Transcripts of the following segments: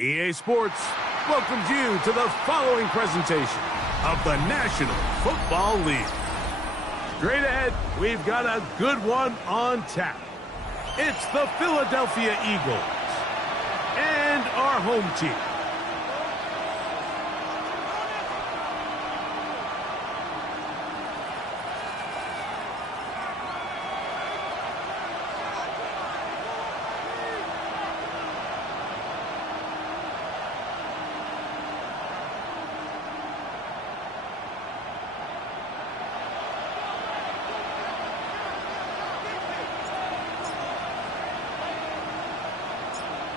EA Sports welcomes you to the following presentation of the National Football League. Straight ahead, we've got a good one on tap. It's the Philadelphia Eagles and our home team.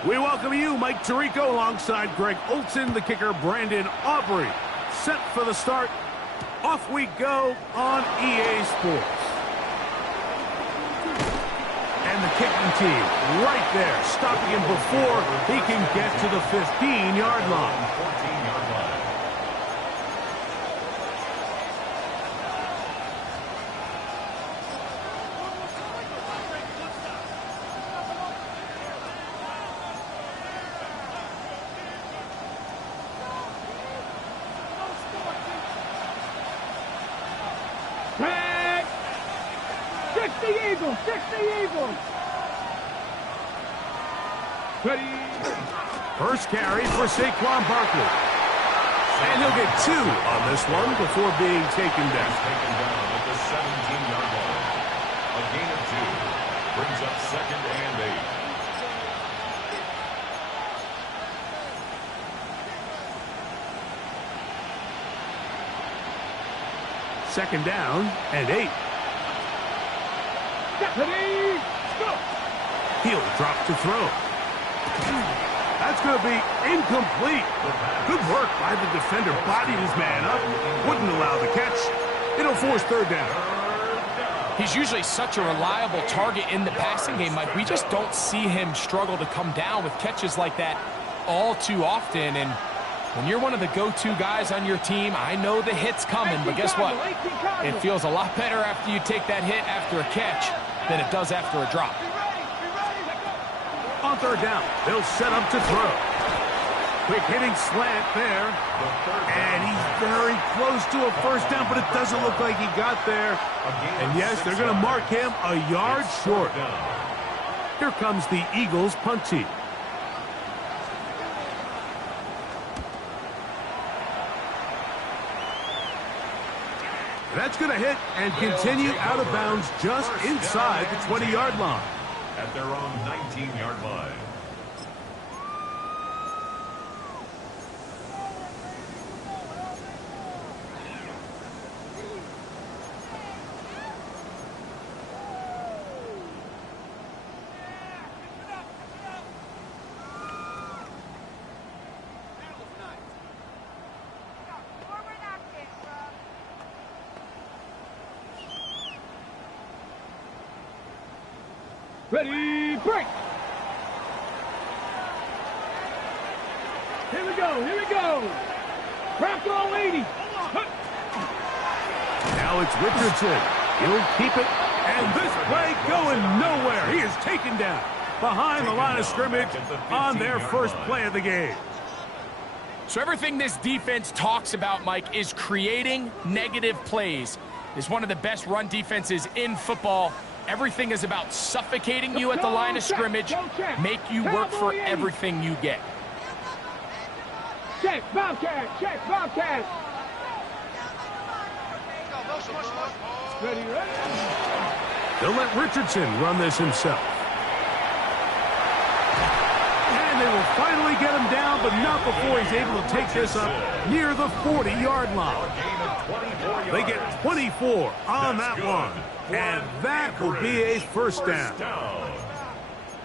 We welcome you, Mike Tirico, alongside Greg Olson, the kicker, Brandon Aubrey. Set for the start. Off we go on EA Sports. And the kicking team right there, stopping him before he can get to the 15-yard line. 14-yard line. Ready. First carry for Saquon Barkley. And he'll get 2 on this one before being taken down. Taken down at the 17-yard line. A gain of 2 brings up 2nd and 8. Second down and 8. Ready, go. He'll drop to throw. That's going to be incomplete. Good work by the defender. Bodied his man up. Wouldn't allow the catch. It'll force third down. He's usually such a reliable target in the passing game, Mike. We just don't see him struggle to come down with catches like that all too often. And when you're one of the go-to guys on your team, I know the hit's coming, but guess what? It feels a lot better after you take that hit after a catch than it does after a drop. On third down, they'll set up to throw. Quick hitting slant there. And he's very close to a first down, but it doesn't look like he got there. And yes, they're going to mark him a yard short. Here comes the Eagles punt team. That's going to hit and continue out of bounds just inside the 20-yard line. At their own 19-yard line. Ready, break. Here we go. Craft all 80. Now it's Richardson. He'll keep it. And this play going nowhere. He is taken down behind the line of scrimmage on their first play of the game. So everything this defense talks about, Mike, is creating negative plays. It's one of the best run defenses in football. Everything is about suffocating you at the line of scrimmage, make you work for everything you get. Check, Bobcat, Ready. They'll let Richardson run this himself. And they will finally get him down, but not before he's able to take this up near the 40-yard line. They get 24 on that one. And that will be a first down.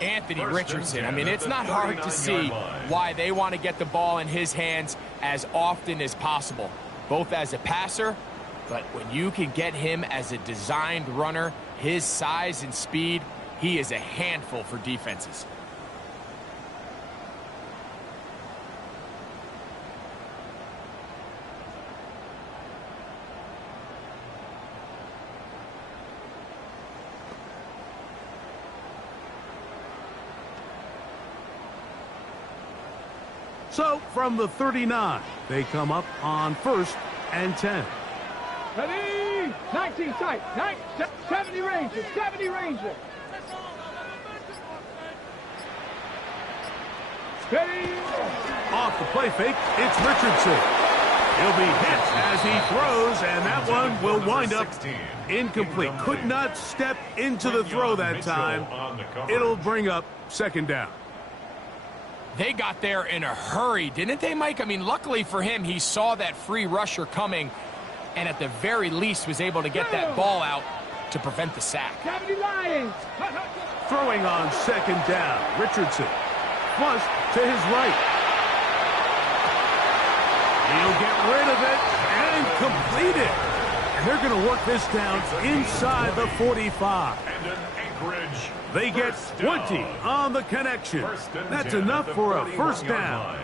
Anthony Richardson, I mean, it's not hard to see why they want to get the ball in his hands as often as possible, both as a passer, but when you can get him as a designed runner, his size and speed, he is a handful for defenses. So from the 39, they come up on 1st and 10. Ready? 19 tight. 70 Ranger. 70 Ranger. Ready? Off the play fake, it's Richardson. He'll be hit as he throws, and that one will wind up incomplete. Could not step into the throw that time. It'll bring up 2nd down. They got there in a hurry, didn't they, Mike? I mean, luckily for him, he saw that free rusher coming, and at the very least was able to get that ball out to prevent the sack. 70 Lions. Throwing on 2nd down, Richardson. Flush to his right. He'll get rid of it and complete it. And they're going to work this down inside the 45. They get 20 on the connection. That's enough for a 1st down.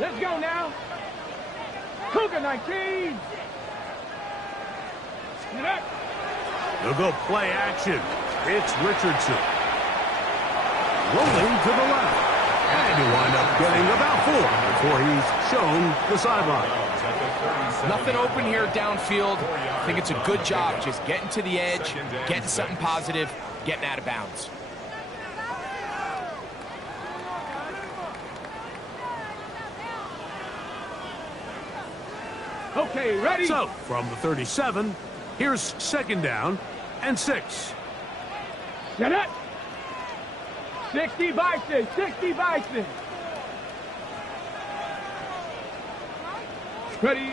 Let's go now. Cougar 19. They'll go play action. It's Richardson. Rolling to the left. And he'll wind up getting about 4 before he's shown the sideline. Nothing open here downfield. I think it's a good job just getting to the edge, getting something positive, getting out of bounds. Okay, ready? So, from the 37, here's 2nd down and 6. Set up. 60 Bison. 60 Bison. Ready?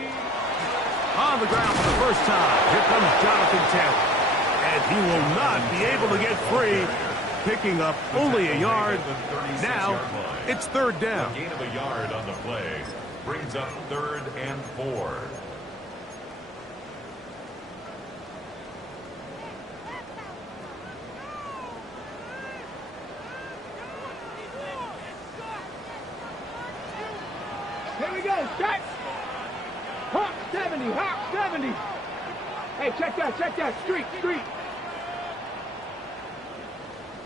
On the ground for the first time, here comes Jonathan Taylor. And he will not be able to get free, picking up only a yard. Now, it's 3rd down. A gain of a yard on the play brings up 3rd and 4. Here we go. Start. Hawk 70. Hawk 70. Hey, check that. Check that. Street. Street.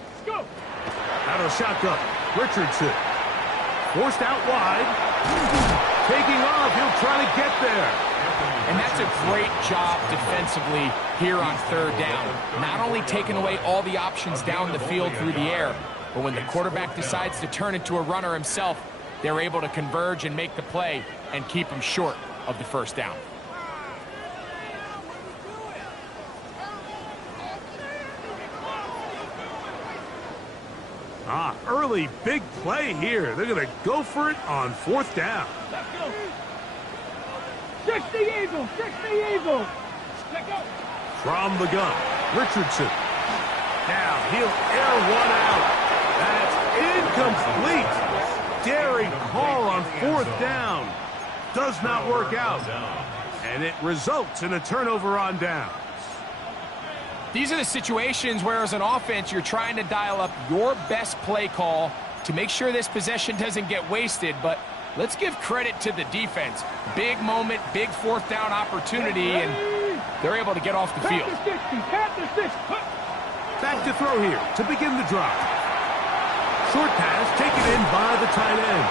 Let's go. Out of shotgun, Richardson. Forced out wide. Taking off. He'll try to get there. And that's a great job defensively here on 3rd down. Not only taking away all the options down the field through the air, but when the quarterback decides to turn into a runner himself, they're able to converge and make the play and keep him short of the 1st down. Early big play here. They're going to go for it on 4th down. Let's go. 60 Eagles. 60 Eagles. Let's go. From the gun, Richardson. Now he'll air one out. That's incomplete. Daring call on 4th down. Does not work out. And it results in a turnover on downs. These are the situations where, as an offense, you're trying to dial up your best play call to make sure this possession doesn't get wasted. But let's give credit to the defense. Big moment, big 4th down opportunity, and they're able to get off the field. Back to throw here to begin the drive. Short pass taken in by the tight end.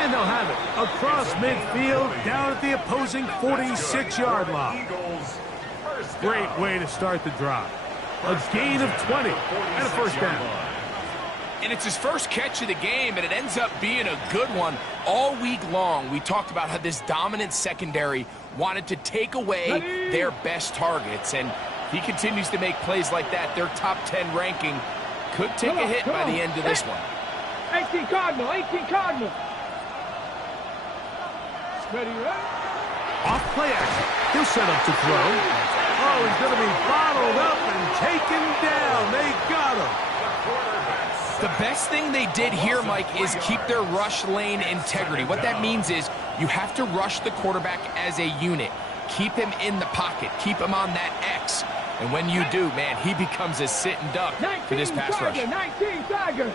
And they'll have it across midfield down at the opposing 46-yard line. Great way to start the drive. A gain of 20 and a 1st down. And it's his first catch of the game, and it ends up being a good one. All week long, we talked about how this dominant secondary wanted to take away their best targets. And if he continues to make plays like that, their top 10 ranking could take a hit by the end of this one. 18 Cardinal. 18 Cardinal. Ready, ready? Off play action. He'll set up to throw. Oh, he's going to be bottled up and taken down. They got him. The best thing they did here, Mike, is keep their rush lane integrity. What that means is you have to rush the quarterback as a unit. Keep him in the pocket. Keep him on that X. And when you do, man, he becomes a sitting duck for this pass rush. 19 Tiger.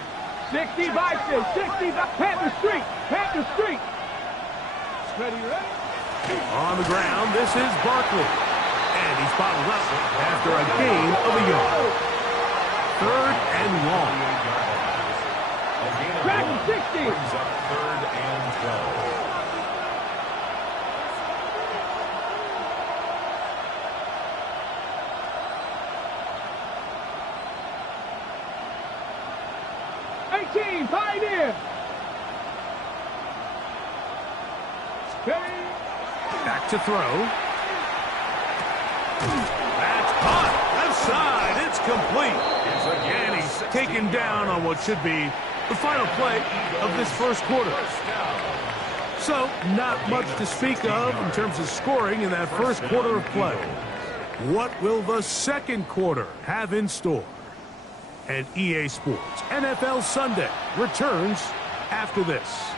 60 Vikings, 60 Panther Street, Panther Street. Ready, ready? On the ground, this is Barkley. And he's bottled up after a gain of a yard. 3rd and long. Dragon 60. Brings up 3rd and 12. Pioneer. Back to throw. That's caught. Left side. It's complete. And he's taken down on what should be the final play of this first quarter. So, not much to speak of in terms of scoring in that first quarter of play. What will the second quarter have in store? And EA Sports NFL Sunday returns after this.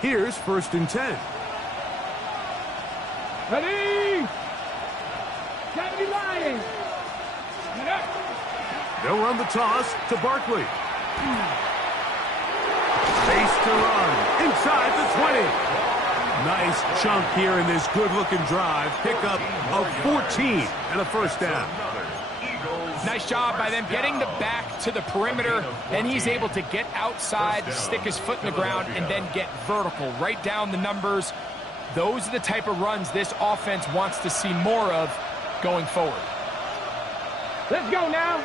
Here's 1st and 10. Ready? 70 Lions. They'll run the toss to Barkley. Space to run inside the 20. Nice chunk here in this good-looking drive. Pickup of 14 and a first down. Nice job by them getting the back to the perimeter. Then he's able to get outside, stick his foot in the ground, and then get vertical. Right down the numbers. Those are the type of runs this offense wants to see more of going forward. Let's go now.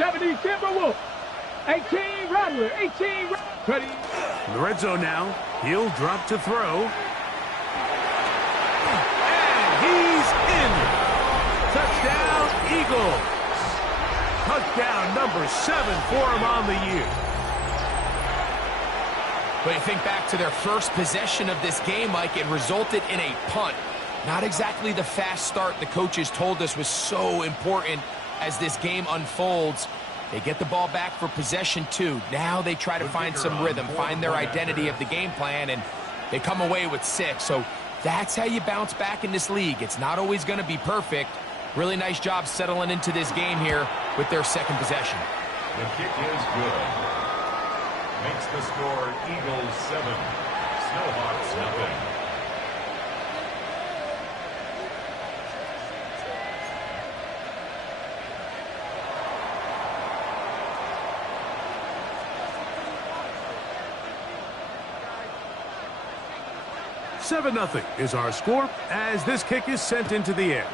70 Timberwolf. 18 Rattler. 18 Ready. In the red zone now. He'll drop to throw. And he's in. Touchdown, Eagles. Touchdown number 7 for him on the year. But you think back to their first possession of this game, Mike, it resulted in a punt. Not exactly the fast start the coaches told us was so important as this game unfolds. They get the ball back for possession 2. Now they try to find some rhythm, find their identity of the game plan, and they come away with 6. So that's how you bounce back in this league. It's not always going to be perfect. Really nice job settling into this game here with their second possession. The kick is good. Makes the score Eagles 7, Snowhawks nothing. Seven 0 is our score as this kick is sent into the air.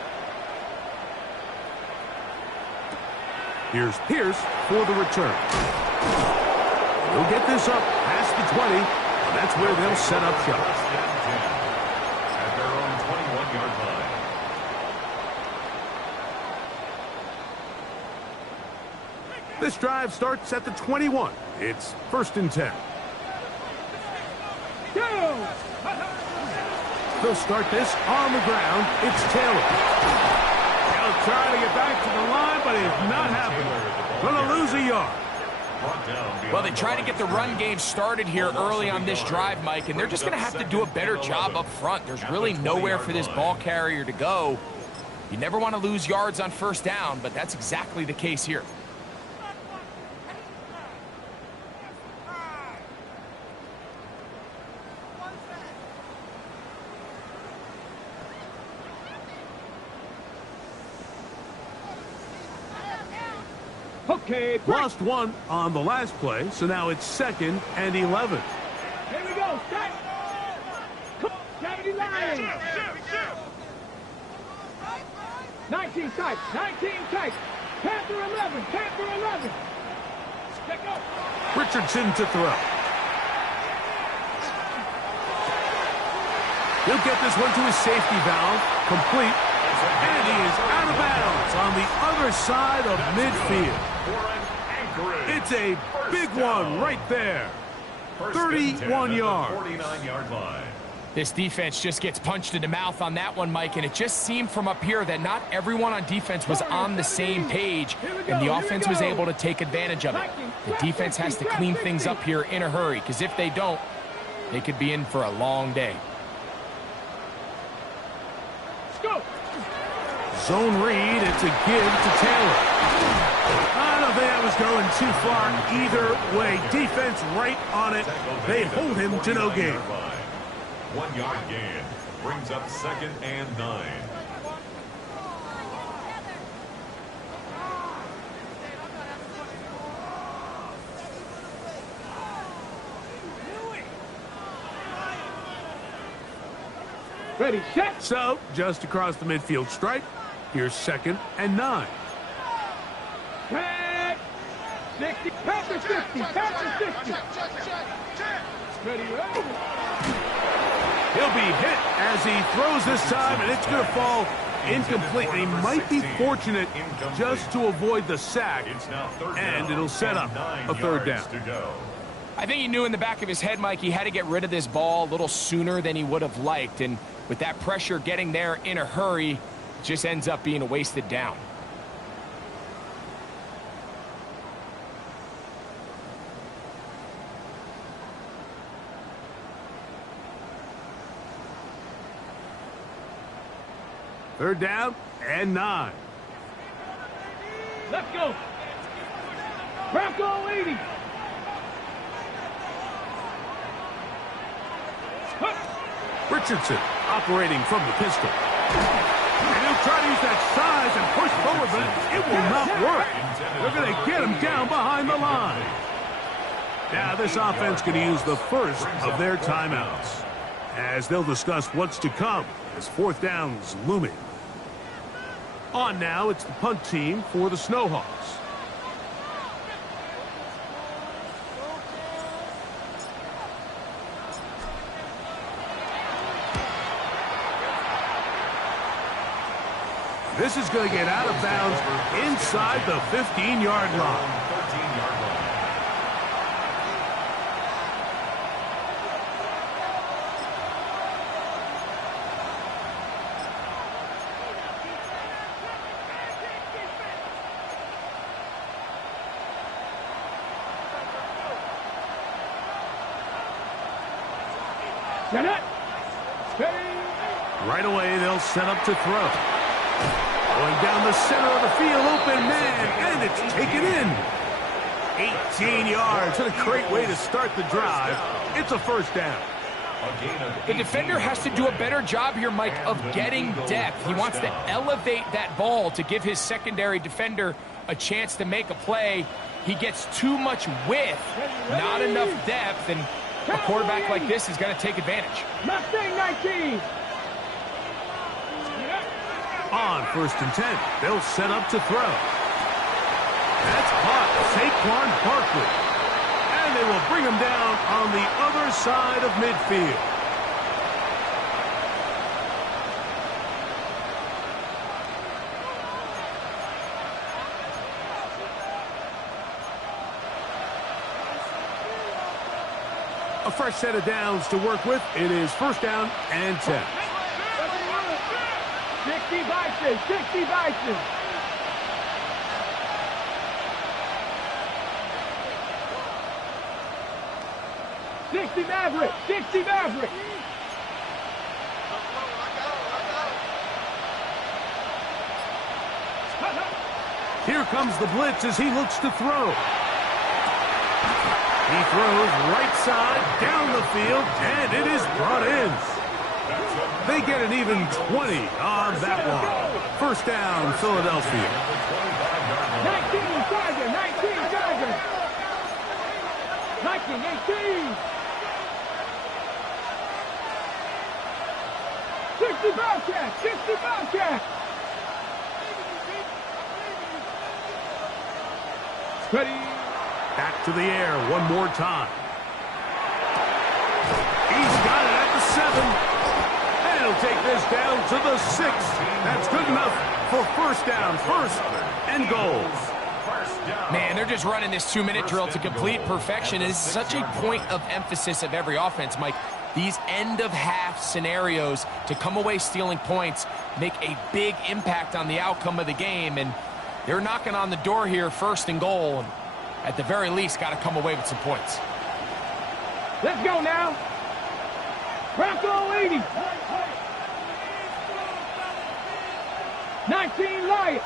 Here's Pierce for the return. He'll get this up past the 20, and that's where they'll set up shop. At their own 21-yard line. This drive starts at the 21. It's 1st and 10. Go! They'll start this on the ground. It's Taylor. They'll try to get back to the line, but it's not happening. Going to lose a yard. Well, they try to get the run game started here early on this drive, Mike, and they're just going to have to do a better job up front. There's really nowhere for this ball carrier to go. You never want to lose yards on 1st down, but that's exactly the case here. Okay, Lost 1 on the last play, so now it's 2nd and 11. here we go. Start. 70 Lions. 19 tight. 19 tight. Panther 11. Panther 11. Let's go. Richardson to throw. He'll get this one to his safety valve, complete, and he is out of bounds on the other side of midfield. It's a big one right there. 31 yards. 49-yard line. This defense just gets punched in the mouth on that one, Mike, and it just seemed from up here that not everyone on defense was on the same page, and the offense was able to take advantage of it. The defense has to clean things up here in a hurry, because if they don't, they could be in for a long day. Zone read, it's a give to Taylor. I don't think that was going too far either way. Defense right on it. They hold him to no gain. 1 yard gain brings up 2nd and 9. Ready, set. So, just across the midfield stripe, here's 2nd and 9. Pass. 60. Pass to 60. Pass to 60. Ready, ready. He'll be hit as he throws this time, and it's going to fall incomplete. And he might be fortunate just to avoid the sack, and it'll set up a 3rd down. I think he knew in the back of his head, Mike, he had to get rid of this ball a little sooner than he would have liked. And with that pressure getting there in a hurry, it just ends up being a wasted down. Third down and 9. Let's go. Bronco 80. Richardson operating from the pistol. And he'll try to use that size and push forward, but it will not work. They're going to get him down behind the line. Now this offense going to use the first of their timeouts, as they'll discuss what's to come as 4th down's looming. On now, it's the punt team for the Snowhawks. This is going to get out of bounds inside the 15-yard line. 13-yard line. Set it. Right away, they'll set up to throw. Going down the center of the field, open man, and it's taken in. 18 yards, and a great way to start the drive. It's a 1st down. The defender has to do a better job here, Mike, of getting depth. He wants to elevate that ball to give his secondary defender a chance to make a play. He gets too much width, not enough depth, and a quarterback like this is going to take advantage. Mustang 19. On 1st and 10, they'll set up to throw. That's caught Saquon Barkley. And they will bring him down on the other side of midfield. A fresh set of downs to work with. It is 1st down and 10. 60 Bison, 60 Bison. Maverick, 60 Maverick. Here comes the blitz as he looks to throw. He throws right side, down the field, and it is brought in. They get an even 20 on that one. 1st down, Philadelphia. 19 Tiger, 19 Tiger. 19, 18. 60 Bobcat, 60 Bobcat. Ready. Back to the air one more time. He's got it at the 7. And he'll take this down to the 6. That's good enough for 1st down. 1st and goal. Man, they're just running this 2-minute drill to complete perfection. It is such a point of emphasis of every offense, Mike. These end-of-half scenarios to come away stealing points make a big impact on the outcome of the game, and they're knocking on the door here, 1st and goal, and at the very least, got to come away with some points. Let's go now. Bronco 80. 19 Lion.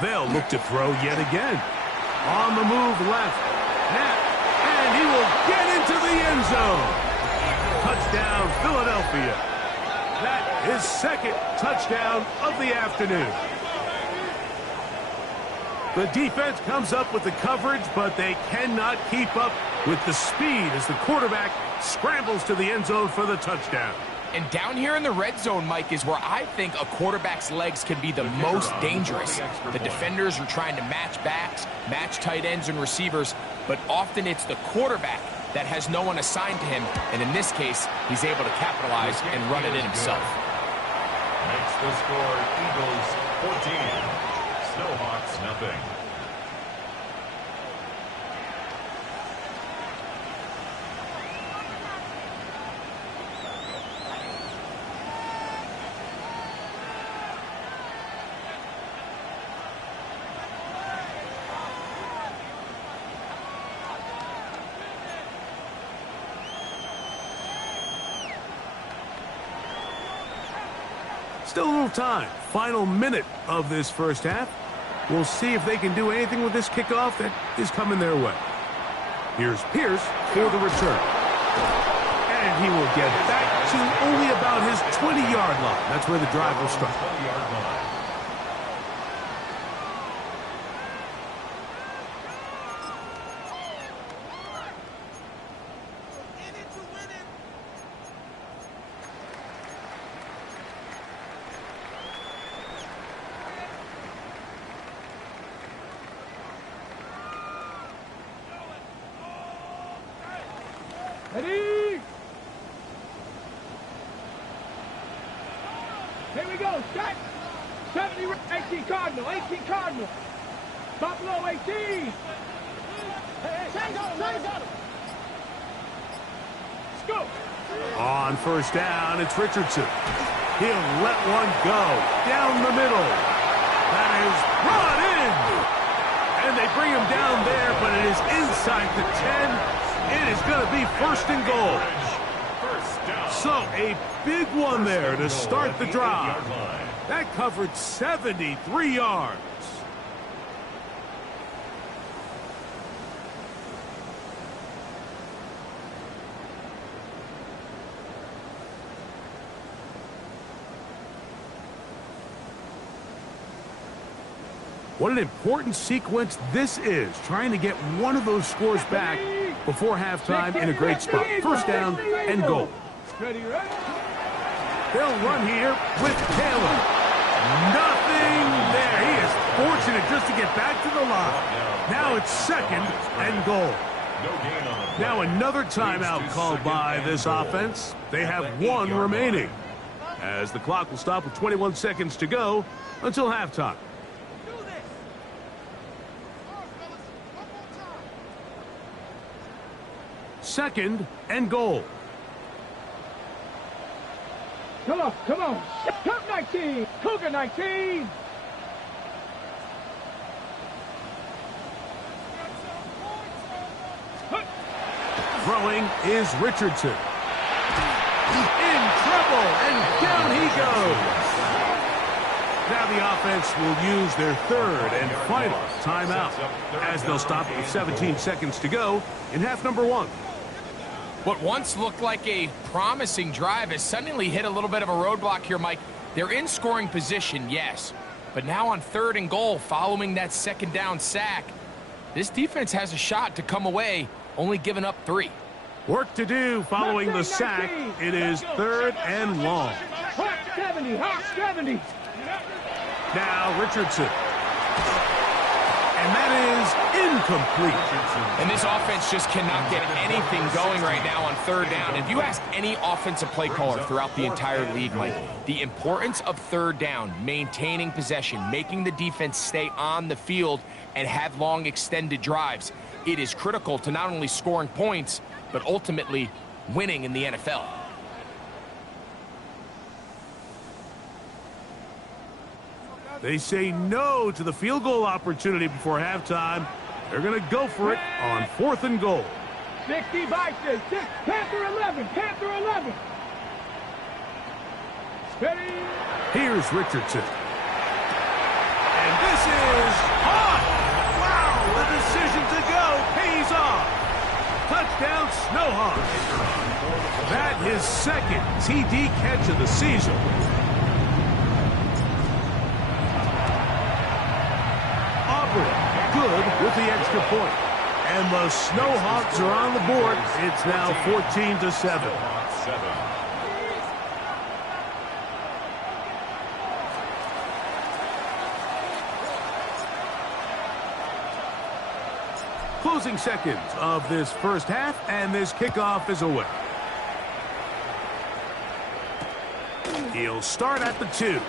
They'll look to throw yet again. On the move left. Net. And he will get into the end zone. Touchdown, Philadelphia. That is 2nd touchdown of the afternoon. The defense comes up with the coverage, but they cannot keep up with the speed as the quarterback scrambles to the end zone for the touchdown. And down here in the red zone, Mike, is where I think a quarterback's legs can be the most dangerous. The defenders are trying to match backs, match tight ends and receivers, but often it's the quarterback that has no one assigned to him, and in this case, he's able to capitalize and run it in himself. Makes the score Eagles 14, Snowhawks nothing. Still a little time. Final minute of this first half. We'll see if they can do anything with this kickoff that is coming their way. Here's Pierce for the return. And he will get back to only about his 20-yard line. That's where the drive will start. 20-yard line. Ready? Here we go. Set. 70, 18 Cardinal. 18 Cardinal. Buffalo 18. Hey, let's go. On first down, it's Richardson. He'll let one go down the middle. That is brought in. And they bring him down there, but it is inside the 10. It is going to be 1st and goal. So a big one there to start the drive. That covered 73 yards. What an important sequence this is, trying to get one of those scores back before halftime in a great spot. 1st down and goal. Ready, ready. They'll run here with Taylor. Nothing there. He is fortunate just to get back to the line. Now it's 2nd and goal. Now another timeout called by this offense. They have 1 remaining, as the clock will stop with 21 seconds to go until halftime. 2nd and goal. Come on, come on. Cup 19. Cougar 19. Throwing is Richardson. In trouble, and down he goes. Now the offense will use their 3rd and final timeout, as they'll stop with 17 seconds to go in half number 1. What once looked like a promising drive has suddenly hit a little bit of a roadblock here, Mike. They're in scoring position, yes, but now on 3rd and goal following that 2nd down sack, this defense has a shot to come away, only giving up 3. Work to do following the sack. It is 3rd and long. Hawk 70, Hawk 70. Now Richardson. And And that is incomplete. And this offense just cannot get anything going right now on third down. If you ask any offensive play caller throughout the entire league, Mike, the importance of third down, maintaining possession, making the defense stay on the field and have long extended drives, it is critical to not only scoring points, but ultimately winning in the NFL. They say no to the field goal opportunity before halftime. They're going to go for it on 4th and goal. 60 Vikings, Panther 11, Panther 11. Steady. Here's Richardson. And this is on. Wow, the decision to go pays off. Touchdown, Snowhawks. That his second TD catch of the season. Good with the extra point. And the Snowhawks are on the board. It's now 14-7. Closing seconds of this first half, and this kickoff is away. He'll start at the 2.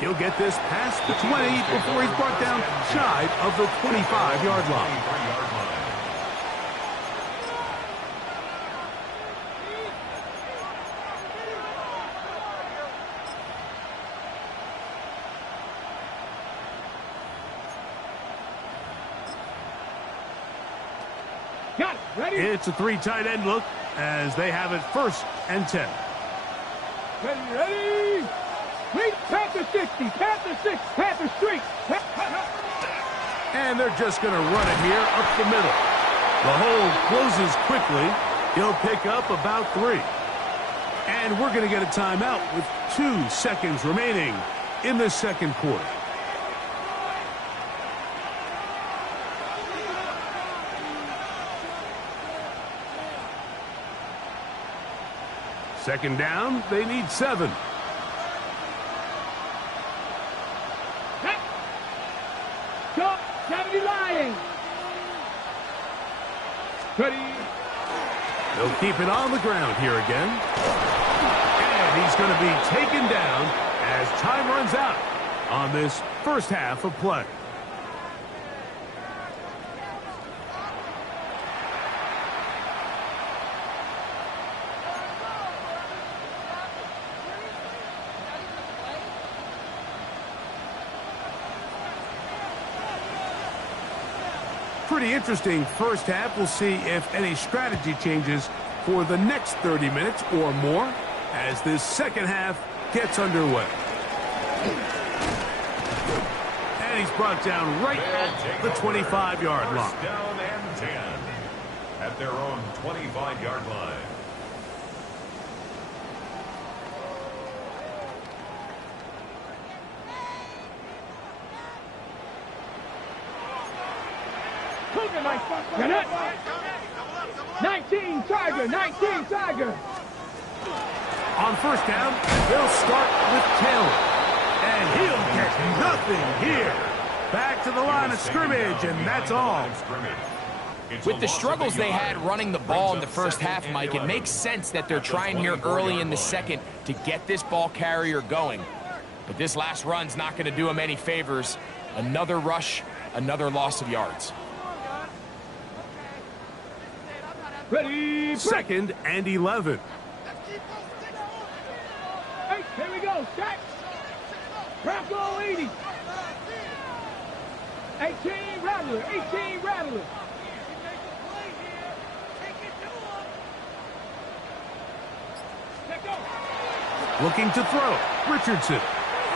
He'll get this past the 20 before he's brought down shy of the 25-yard line. Got it. Ready? It's a 3 tight end look as they have it 1st and 10. Ready? Ready? Panther 60, Panther 6, Panther Street. And they're just going to run it here up the middle. The hold closes quickly. He'll pick up about 3. And we're going to get a timeout with 2 seconds remaining in the second quarter. Second down, they need 7. Go, 70 Lions. Ready? They'll keep it on the ground here again. And he's going to be taken down as time runs out on this first half of play. Pretty interesting first half. We'll see if any strategy changes for the next 30 minutes or more as this second half gets underway. And he's brought down right at the 25-yard line. Down and 10 at their own 25-yard line. You're not. 19 Tiger, 19 Tiger. On first down, they'll start with Taylor. And he'll get nothing here. Back to the line of scrimmage, and that's all. With the struggles they had running the ball in the first half, Mike, it makes sense that they're trying here early in the second to get this ball carrier going. But this last run's not going to do him any favors. Another rush, another loss of yards. Ready? 2nd and 11. Hey, here we go. Set. Bronco 80. 18 Rattler. 18 Rattler. Looking to throw. Richardson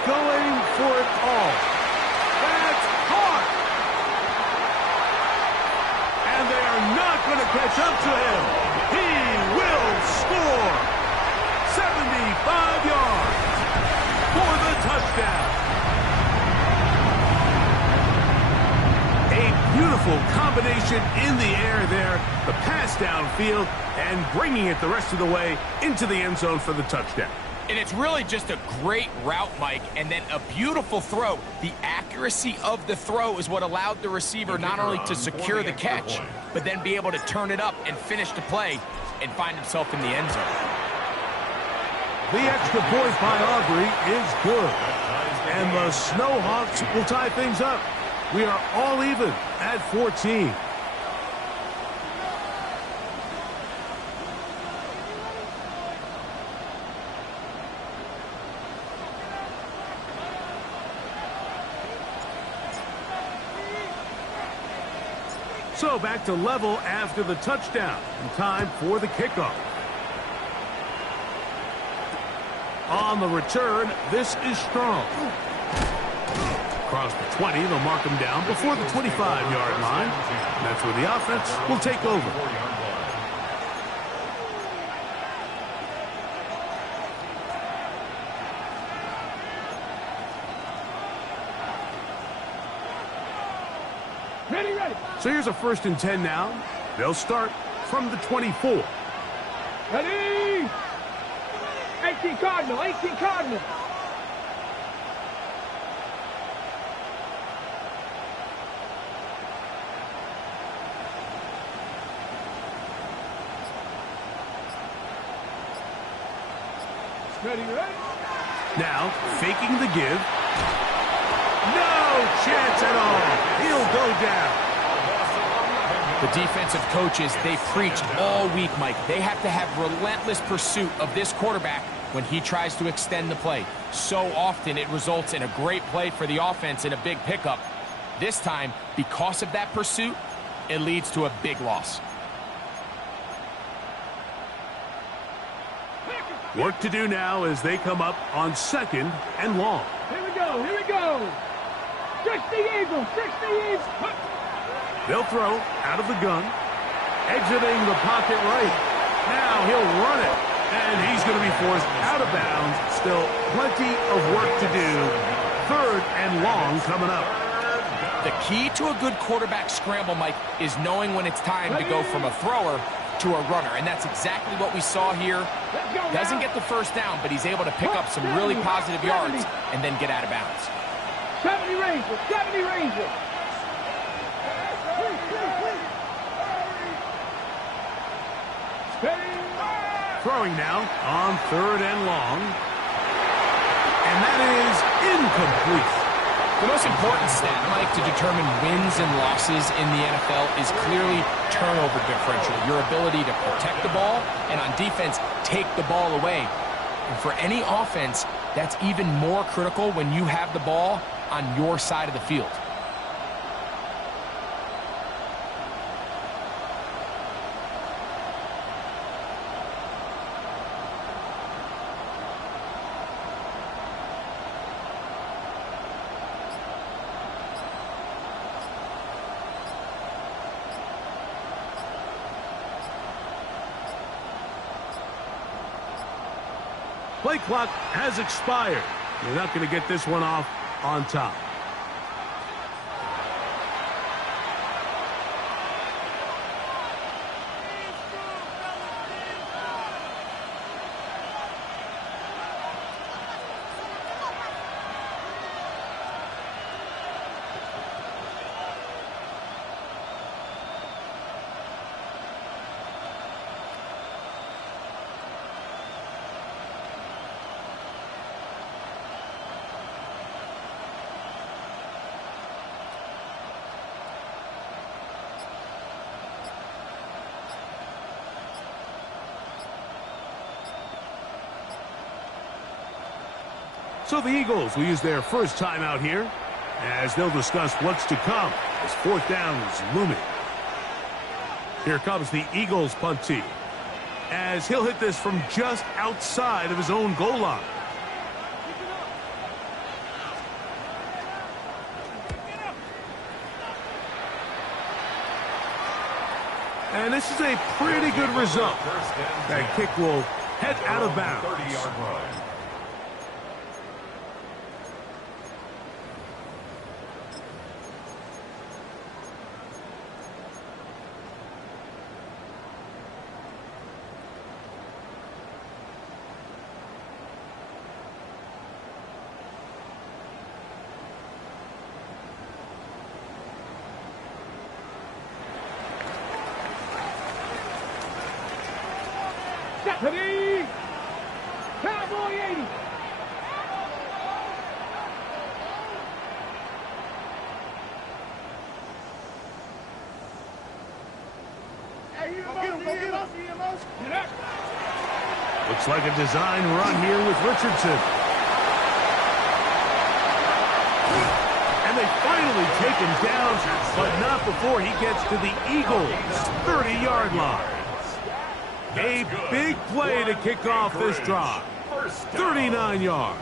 going for it all. That's hard. And they are not going to catch up to him. He will score. 75 yards for the touchdown. A beautiful combination in the air there. The pass downfield and bringing it the rest of the way into the end zone for the touchdown. And it's really just a great route, Mike, and then a beautiful throw. The accuracy of the throw is what allowed the receiver not only to secure the catch, but then be able to turn it up and finish the play and find himself in the end zone. The extra point by Aubrey is good. And the Snowhawks will tie things up. We are all even at 14. So back to level after the touchdown. And time for the kickoff. On the return, this is Strong. Across the 20, they'll mark him down before the 25-yard line. And that's where the offense will take over. Ready, ready. So here's a 1st and 10 now. They'll start from the 24. Ready. 18 Cardinal, 18 Cardinal. Ready, ready. Now, faking the give. No chance at all. He'll go down. The defensive coaches, they preach all week, Mike. They have to have relentless pursuit of this quarterback when he tries to extend the play. So often it results in a great play for the offense and a big pickup. This time, because of that pursuit, it leads to a big loss. Work to do now as they come up on 2nd and long. Here we go, here we go. 60 Eagles, 60 Eagles. They'll throw out of the gun, exiting the pocket right. Now he'll run it, and he's going to be forced out of bounds. Still plenty of work to do. 3rd and long coming up. The key to a good quarterback scramble, Mike, is knowing when it's time to go from a thrower to a runner, and that's exactly what we saw here. Doesn't get the 1st down, but he's able to pick up some really positive yards and then get out of bounds. 70 Rangers, 70 Rangers. Throwing now on 3rd and long. And that is incomplete. The most important stat, Mike, to determine wins and losses in the NFL is clearly turnover differential, your ability to protect the ball, and on defense, take the ball away. And for any offense, that's even more critical when you have the ball on your side of the field. Play clock has expired. You're not going to get this one off on top. So the Eagles will use their 1st timeout here as they'll discuss what's to come as 4th down is looming. Here comes the Eagles punt team as he'll hit this from just outside of his own goal line. And this is a pretty good result. That kick will head out of bounds. 30-yard line. Ready? Cowboy 80. Looks like a design run here with Richardson. And they finally take him down, but not before he gets to the Eagles' 30-yard line. A big play to kick off this drive. 39 yards.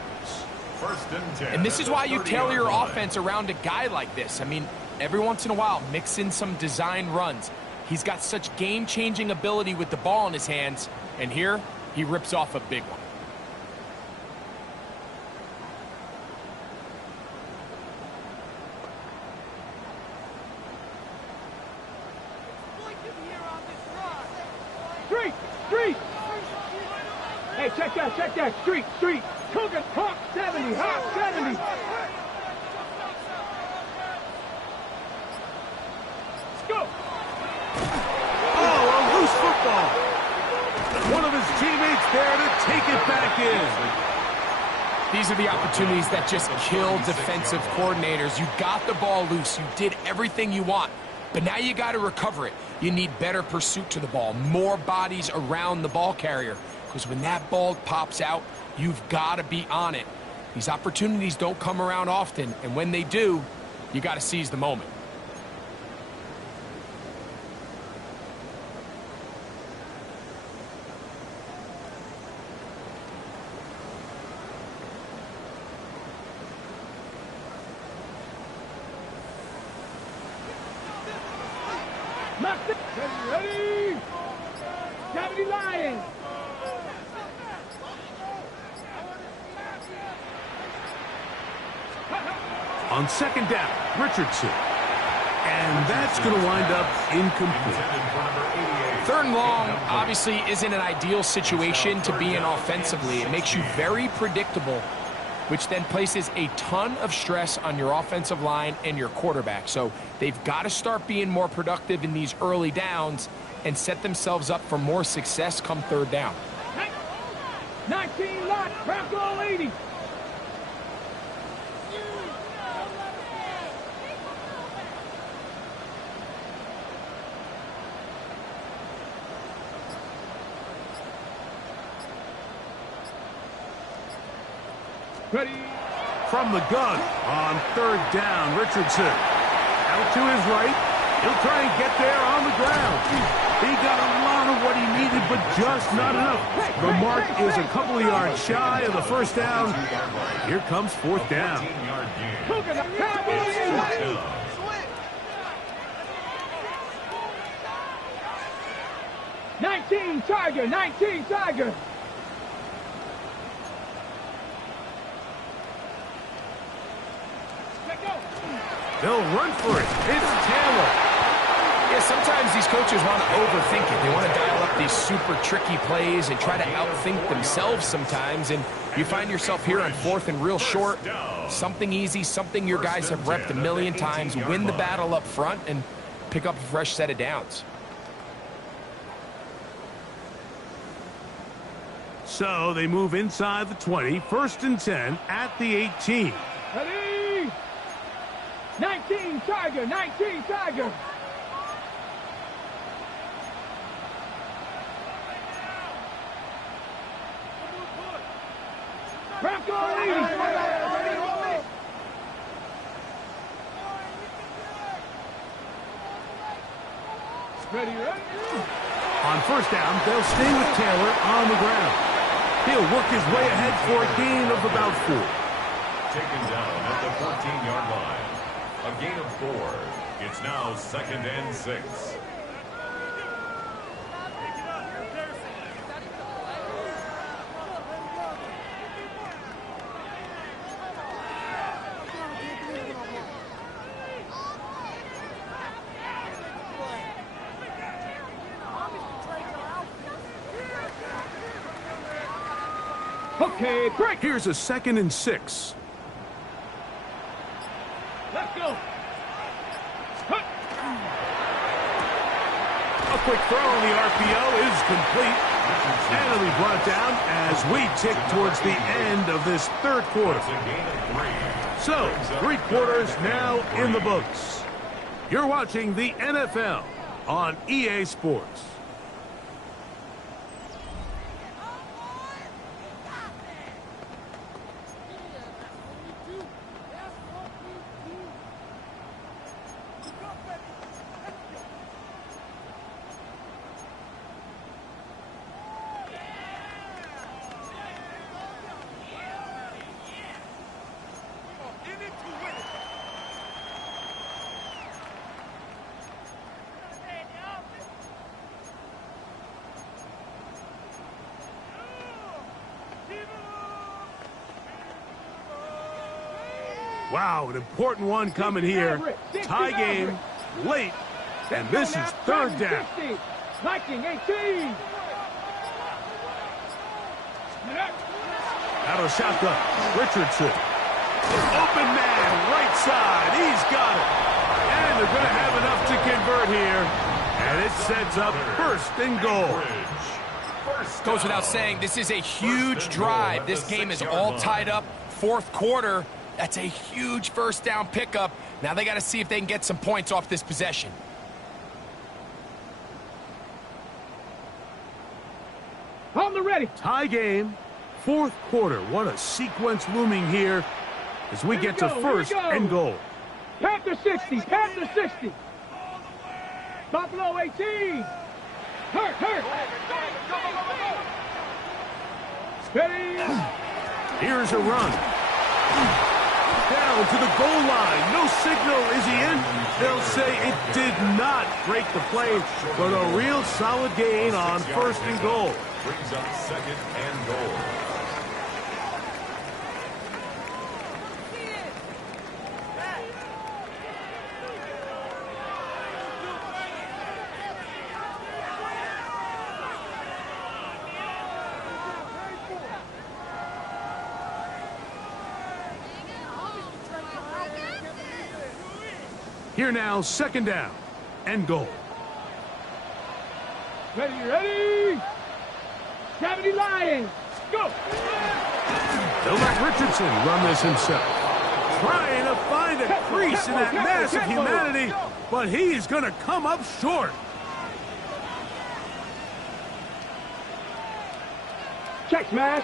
First and 10. And this is why you tailor your offense around a guy like this. I mean, every once in a while, mix in some design runs. He's got such game-changing ability with the ball in his hands. And here, he rips off a big one. Street! Hey, check that. Street. Cougar, Hawk 70, Hawk 70. Let's go. Oh, a loose football. One of his teammates there to take it back in. These are the opportunities that just kill defensive coordinators. You got the ball loose. You did everything you want. But now you got to recover it. You need better pursuit to the ball, more bodies around the ball carrier. Because when that ball pops out, you've got to be on it. These opportunities don't come around often, and when they do, you got to seize the moment. Ready? 70 Lions. On second down, Richardson. And that's going to wind up incomplete. Third and long obviously isn't an ideal situation to be in offensively. It makes you very predictable, which then places a ton of stress on your offensive line and your quarterback. So they've got to start being more productive in these early downs and set themselves up for more success come third down. 19 lot, Bronco 80. Ready? From the gun on third down, Richardson. Out to his right. He'll try and get there on the ground. He got a lot of what he needed, but just not enough. The mark is a couple of yards shy of the first down. Here comes fourth down. 19 Tiger. They'll run for it. It's Taylor. Yeah, sometimes these coaches want to overthink it. They want to dial up these super tricky plays and try to outthink themselves sometimes. And you find yourself here on fourth and real short. Something easy, something your guys have repped a million times. Win the battle up front and pick up a fresh set of downs. So they move inside the 20. First and 10 at the 18. Ready? 19 Tiger. Bronco 80. Ready? On first down, they'll stay with Taylor on the ground. He'll work his way ahead for a gain of about 4. Taken down at the 14-yard line. A gain of 4. It's now 2nd and 6. Okay, break. Here's a 2nd and 6. Let's go. A quick throw on the RPO is complete. And it'll be brought down as we tick towards the end of this third quarter. So, 3 quarters now in the books. You're watching the NFL on EA Sports. Wow, an important one coming here. Tie game, late, and this is third down. Viking 18. Out of shotgun, Richardson. Open man, right side, he's got it. And they're going to have enough to convert here. And it sets up first and goal. Goes without saying, this is a huge drive. This game is all tied up. Fourth quarter. That's a huge first down pickup. Now they got to see if they can get some points off this possession. On the ready. Tie game, fourth quarter. What a sequence looming here as we get to first and goal. Panther 60, Panther 60. Buffalo 18. Hurt. Steady. Here's a run. Down to the goal line. No signal. Is he in? They'll say it did not break the play, but a real solid gain on first and goal. Brings up second and goal. Here now, second down and goal. Ready. 70 Lions. Go. They'll let Richardson run this himself. Trying to find a crease in that mass of humanity, but he's going to come up short. Check smash.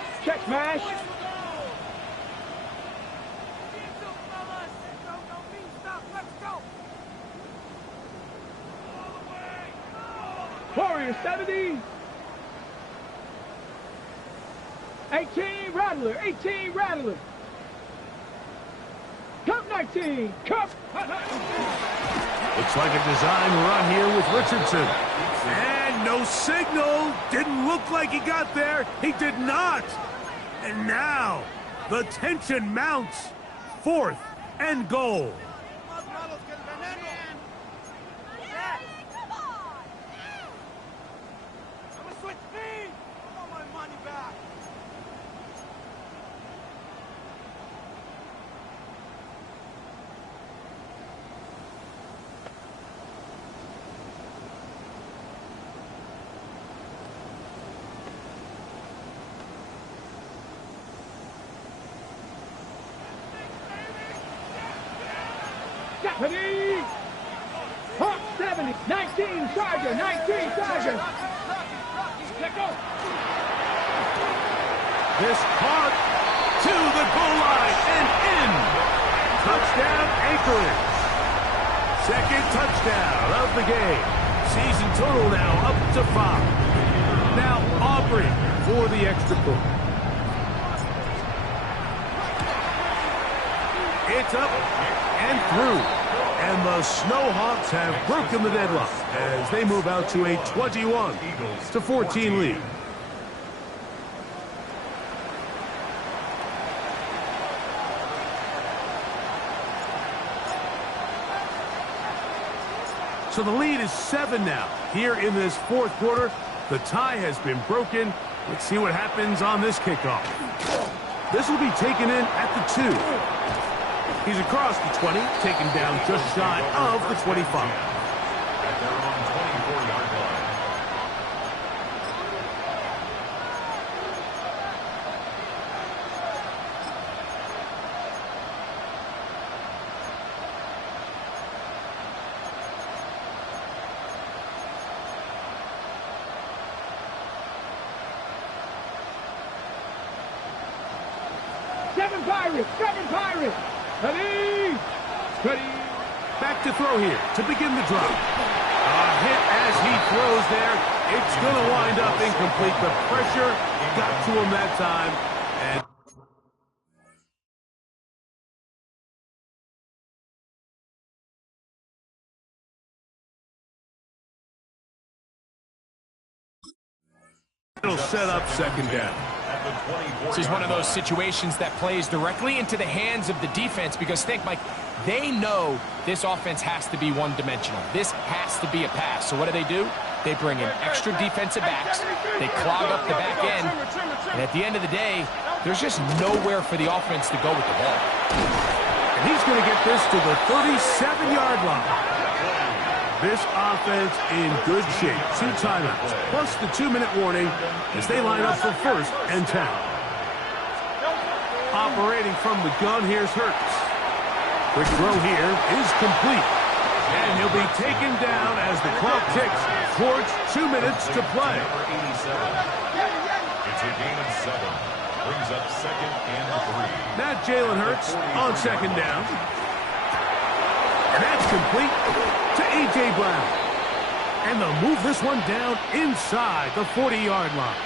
Warrior 70. 18 Rattler. Cup 19. Cup. Looks like a design run here with Richardson. And no signal. Didn't look like he got there. He did not. And now the tension mounts. Fourth and goal. Stephanie! Hawk 70, 19 Charger. Let go. This caught to the goal line and in. Touchdown Anchorage. Second touchdown of the game. Season total now up to 5. Now Aubrey for the extra point. It's up and through. And the Snowhawks have broken the deadlock as they move out to a 21-14 lead. So the lead is 7 now. Here in this fourth quarter, the tie has been broken. Let's see what happens on this kickoff. This will be taken in at the 2. He's across the 20, taken down just shy of the 25. At their own 24-yard line. Seven Pirates! Seven Pirates! Ready! Ready! Back to throw here to begin the drop. A hit as he throws there. It's going to wind up incomplete. The pressure got to him that time. And it'll set up second down. This is one of those situations that plays directly into the hands of the defense because think, Mike, they know this offense has to be one-dimensional. This has to be a pass. So what do? They bring in extra defensive backs. They clog up the back end. And at the end of the day, there's just nowhere for the offense to go with the ball. And he's going to get this to the 37-yard line. This offense in good shape. 2 timeouts, plus the 2-minute warning as they line up for first and 10. Operating from the gun, here's Hurts. Quick throw here is complete. And he'll be taken down as the clock ticks towards 2 minutes to play. It's a gain of 7. Brings up second and 3. Now Jalen Hurts on second down. And that's complete to A.J. Brown. And they'll move this one down inside the 40-yard line.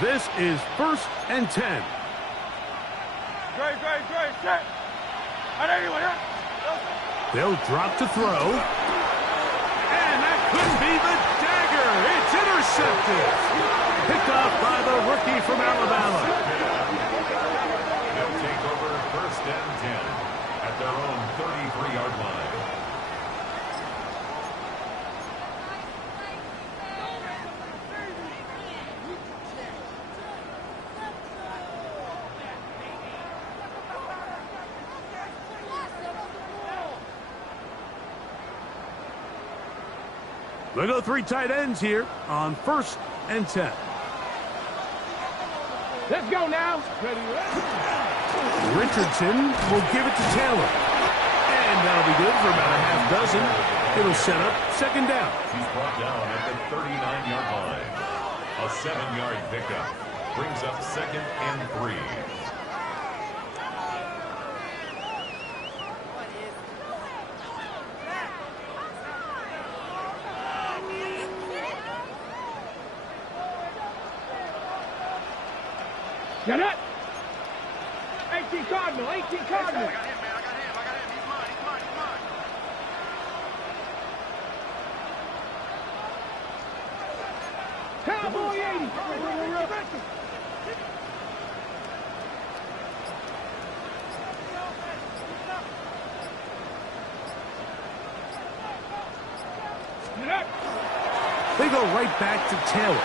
This is first and 10. Great, set. They'll drop to throw. And that could be the dagger. It's intercepted. Picked off by the rookie from Alabama. They'll take over first and 10 at their own 33-yard line. We'll go 3 tight ends here on first and 10. Let's go now. Ready? Richardson will give it to Taylor. And that'll be good for about a half dozen. It'll set up second down. He's brought down at the 39-yard line. A 7-yard pickup. Brings up second and 3. Get it! 18 Cardinal, 18 Cardinal. Cowboy 80. They go right back to Taylor.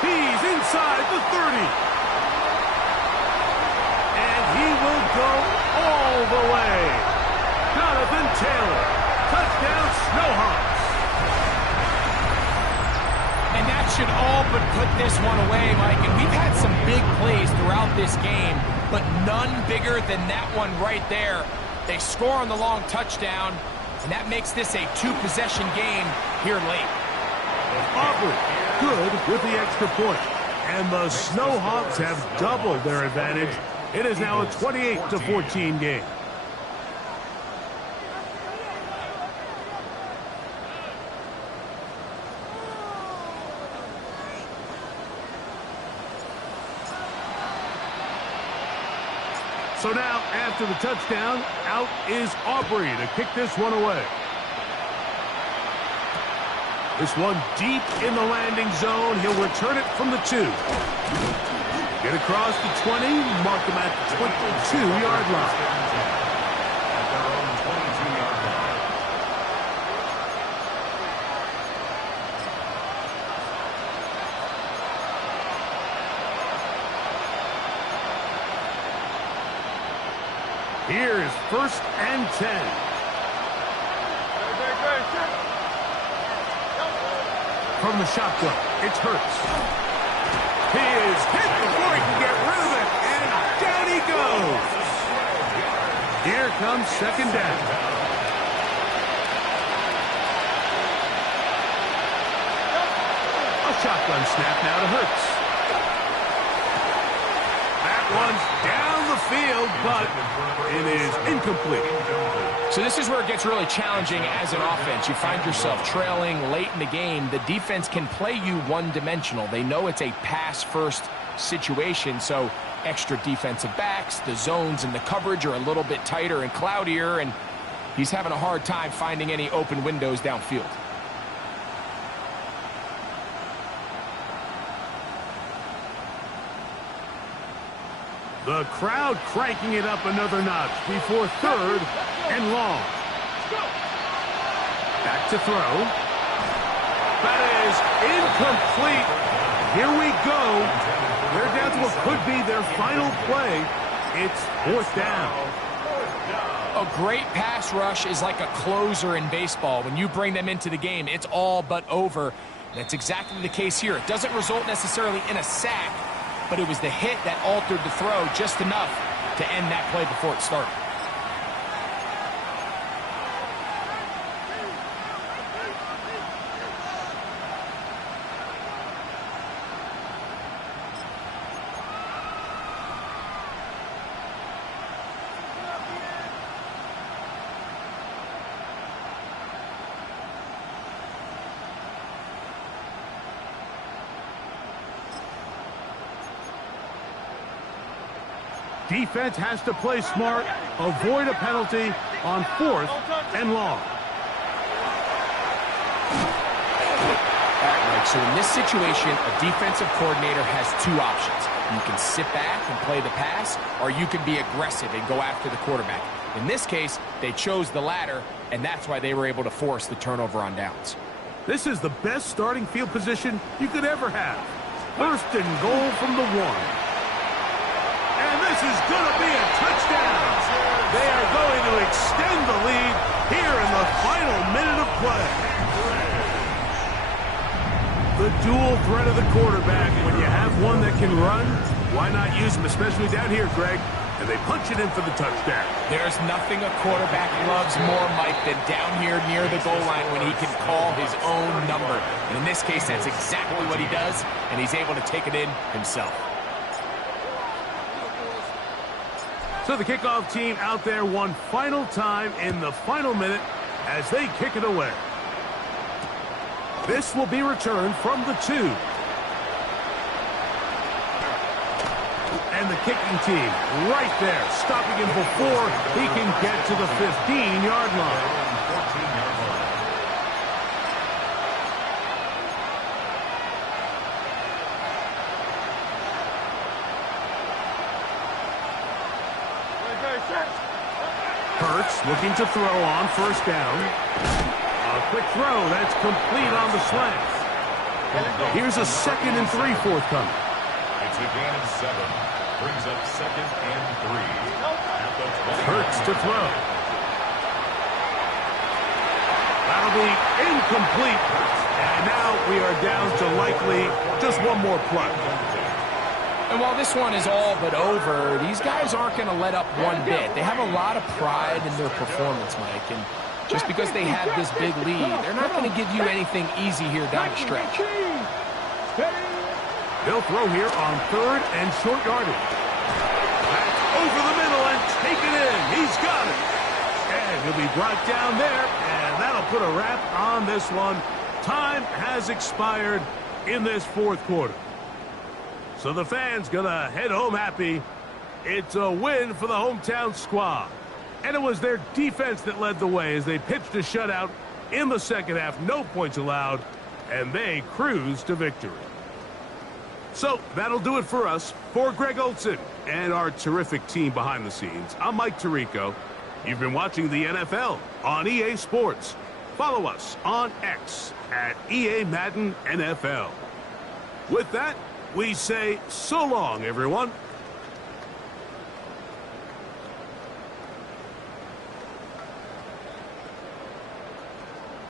He's inside the 30. And he will go all the way. Jonathan Taylor. Touchdown, Snowhawks. And that should all but put this one away, Mike. And we've had some big plays throughout this game, but none bigger than that one right there. They score on the long touchdown, and that makes this a 2-possession game here late. Aubrey, good with the extra point. And the Snowhawks have doubled their advantage. It is now a 28-14 game. So now, after the touchdown, out is Aubrey to kick this one away. This one deep in the landing zone. He'll return it from the 2. Get across the 20, mark him at the 22-yard line. At their own 22-yard line. Here is first and 10. from the shotgun. It's Hurts. He is hit before he can get rid of it, and down he goes. Here comes second down. A shotgun snap now to Hurts. That one's down the field, but it is incomplete. So this is where it gets really challenging as an offense. You find yourself trailing late in the game. The defense can play you one-dimensional. They know it's a pass-first situation, so extra defensive backs, the zones and the coverage are a little bit tighter and cloudier, and he's having a hard time finding any open windows downfield. The crowd cranking it up another notch before third and long. Back to throw. That is incomplete. Here we go. They're down to what could be their final play. It's fourth down. A great pass rush is like a closer in baseball. When you bring them into the game, it's all but over. That's exactly the case here. It doesn't result necessarily in a sack, but it was the hit that altered the throw just enough to end that play before it started. Defense has to play smart, avoid a penalty on fourth and long. So in this situation, a defensive coordinator has two options. You can sit back and play the pass, or you can be aggressive and go after the quarterback. In this case, they chose the latter, and that's why they were able to force the turnover on downs. This is the best starting field position you could ever have. First and goal from the one. And this is going to be a touchdown. They are going to extend the lead here in the final minute of play. The dual threat of the quarterback. When you have one that can run, why not use him, especially down here, Greg? And they punch it in for the touchdown. There's nothing a quarterback loves more, Mike, than down here near the goal line when he can call his own number. And in this case, that's exactly what he does, and he's able to take it in himself. So the kickoff team out there one final time in the final minute as they kick it away. This will be returned from the 2. And the kicking team right there, stopping him before he can get to the 15-yard line. Hurts looking to throw on first down. A quick throw, that's complete on the slant. Here's a 2nd and 3 forthcoming. It's a gain of 7. Brings up 2nd and 3. Hurts to throw. That'll be incomplete. And now we are down to likely just one more play. And while this one is all but over, these guys aren't going to let up one bit. They have a lot of pride in their performance, Mike. And just because they have this big lead, they're not going to give you anything easy here down the stretch. They'll throw here on 3rd and short yardage. Back over the middle and take it in. He's got it. And he'll be brought down there, and that'll put a wrap on this one. Time has expired in this 4th quarter. So the fans gonna head home happy. It's a win for the hometown squad. And it was their defense that led the way as they pitched a shutout in the 2nd half. No points allowed, and they cruised to victory. So that'll do it for us. For Greg Olson and our terrific team behind the scenes, I'm Mike Tirico. You've been watching the NFL on EA Sports. Follow us on X at EA Madden NFL. With that, we say so long, everyone.